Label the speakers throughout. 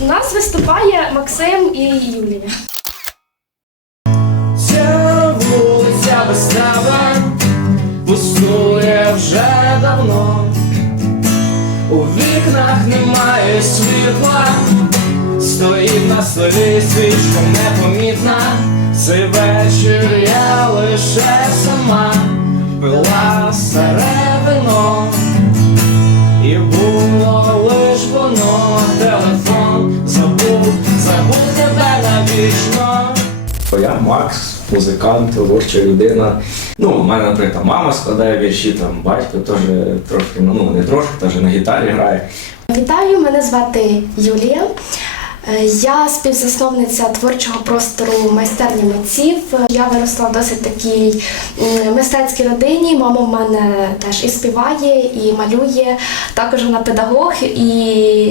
Speaker 1: У нас виступає Максим і Юлія.
Speaker 2: Ця вулиця без тебе пустує вже давно. У вікнах немає світла, стоїть на столі свічка непомітна. Цей вечір я лише сама пила старе вино,
Speaker 3: Я Макс, музикант, творча людина. Ну, у мене, наприклад, мама складає вірші, там батько теж трошки, ну не трошки, теж на гітарі грає.
Speaker 1: Вітаю, мене звати Юлія. Е, Я співзасновниця творчого простору майстерні митців. Я виросла в досить такій мистецькій родині. Мама в мене теж і співає, і малює. Також вона педагог, і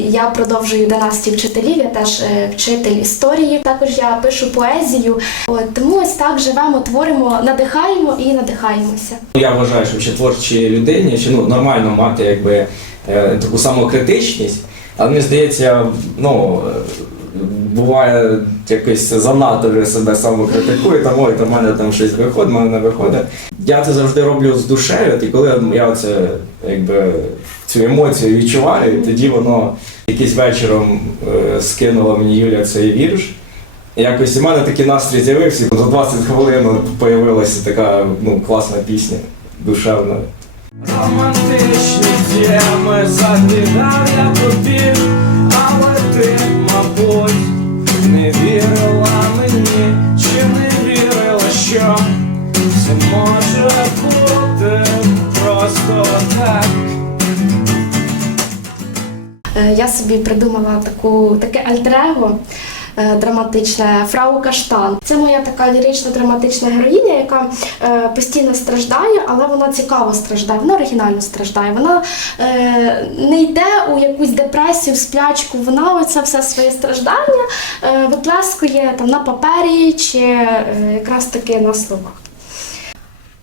Speaker 1: я продовжую династію вчителів. Я теж е, вчитель історії. Також я пишу поезію. От, тому ось так живемо, творимо, надихаємо і надихаємося.
Speaker 3: Я вважаю, що ще творчій людині чи ну нормально мати якби е, таку самокритичність, але мені здається, ну. Буває якось занадто вже себе самокритикую, тому то в мене там щось виходить, в мене не виходить. Я це завжди роблю з душею, і коли я це якби цю емоцію відчуваю, тоді воно якийсь вечором е, скинула мені Юля цей вірш. Якось у мене такий настрій з'явився, за 20 хвилин з'явилася така ну, класна пісня, душевна.
Speaker 2: Романтичні теми задвігав я тобі, але ти, мабуть, не вірила мені, чи не вірила, що це може бути просто так.
Speaker 1: Е, Я собі придумала таку таке альтрево е, драматичне Фрау Каштан. Це моя така лірична драматична героїня, яка е, постійно страждає, але вона цікаво страждає, вона оригінально страждає. Вона е, не йде у якусь депресію, в сплячку. Вона оце все своє страждання е, виплескує там на папері чи е, якраз таки на словах.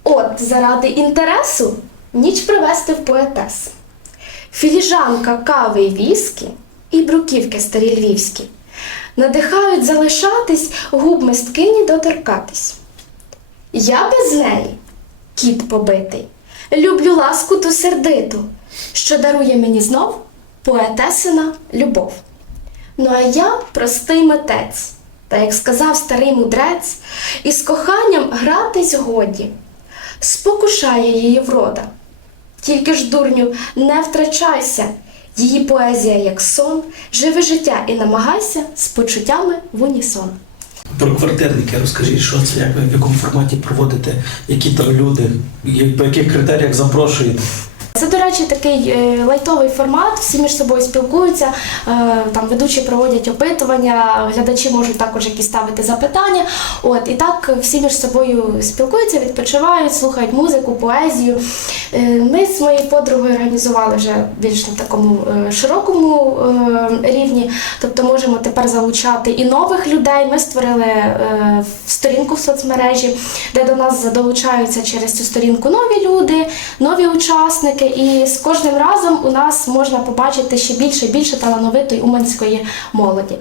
Speaker 1: От, заради інтересу ніч привести в поетес. Філіжанка кави й віскі і бруківки старі львівські надихають залишатись, губ мисткині доторкатись. Я без неї, кіт побитий, люблю ласку ту сердиту, що дарує мені знов поетесина любов. Ну а я простий митець, та як сказав старий мудрець, із коханням гратись годі, спокушає її врода. Тільки ж, дурню, не втрачайся. Її поезія, як сон, живе життя і намагайся з почуттями в унісон.
Speaker 4: Про квартирники розкажіть, що це, як ви в якому форматі проводите, які там люди, по яких критеріях запрошуєте.
Speaker 1: Це, до речі, такий е, лайтовий формат, всі між собою спілкуються, е, там ведучі проводять опитування, глядачі можуть також якісь ставити запитання. От, і так всі між собою спілкуються, відпочивають, слухають музику, поезію. Е, Ми з моєю подругою організували вже більш на такому широкому рівні, тобто можемо тепер залучати і нових людей. Ми створили сторінку в соцмережі, де до нас долучаються через цю сторінку нові люди, нові учасники, і з кожним разом у нас можна побачити ще більше і більше талановитої уманської молоді.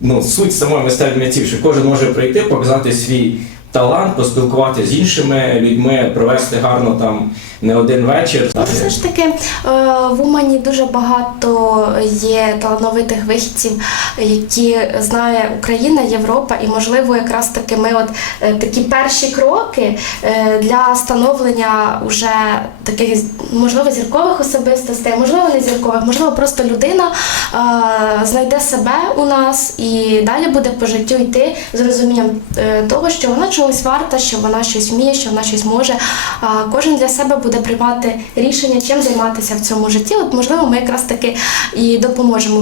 Speaker 3: Ну, суть самої мистецтва що кожен може прийти, показати свій талант, поспілкуватися з іншими людьми, провести гарно там не один вечір.
Speaker 1: Ну, Все ж таки е, в Умані дуже багато є талановитих вихідців, які знає Україна, Європа, і можливо, якраз таки ми от е, такі перші кроки е, для становлення уже таких можливо зіркових особистостей, можливо, не зіркових, можливо, просто людина знайде себе у нас і далі буде по життю йти з розумінням того, що вона чогось варта, що вона щось вміє, що вона щось може. Кожен для себе буде приймати рішення, чим займатися в цьому житті. От можливо, ми якраз таки і допоможемо